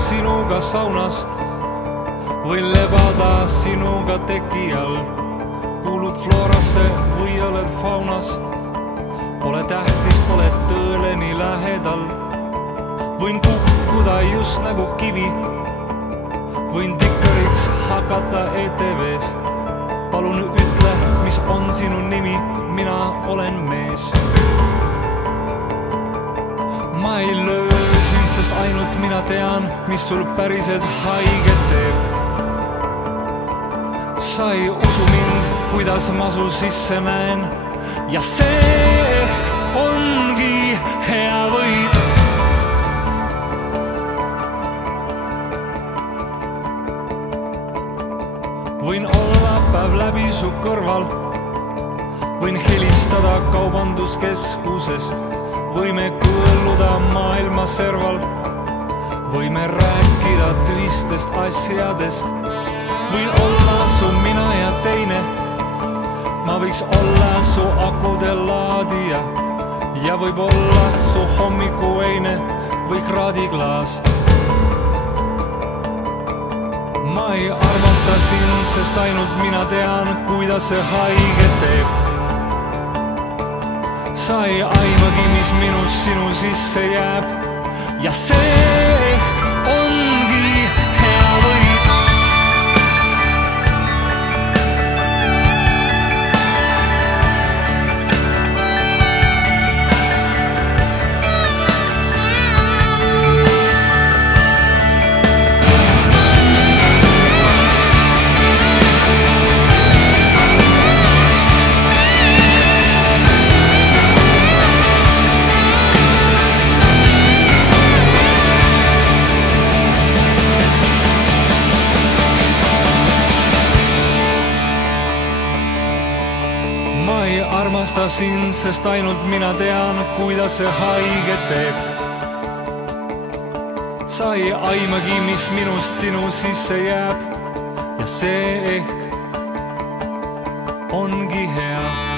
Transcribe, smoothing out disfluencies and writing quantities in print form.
sinuga saunas, võin lebada sinuga teki all. Kuulud Florasse või oled faunas, pole tähtis, oled tõele nii lähedal. Võin kukkuda just nagu kivi, võin diktoriks hakata ETV-s. Palun ütle, mis on sinu nimi, mina olen mees. Ma ei löö sind, sest ainult mina tean, mis sul päriselt haiget teeb. Sa ei usu mind, kuidas ma su sisse näen, ja see ehk ongi hea võit. Võin olla päev läbi su kõrval, võin helistada kaubanduskeskusest, võime kõõluda maailma serval, võime rääkida tühistest asjadest. Võin olla su mina ja teine, ma võiks olla su akude laadija ja võib-olla su hommikueine või kraadiklaas. Ma ei armasta sind, sest ainult mina tean, kuidas see haiget teeb. Sa ei aimagi, mis minust sinu sisse jääb, ja see ehk ongi hea võit. Ma ei armasta sind, sest ainult mina tean, kuidas see haiget teeb. Sa ei aimagi, mis minust sinu sisse jääb, ja see ehk ongi hea.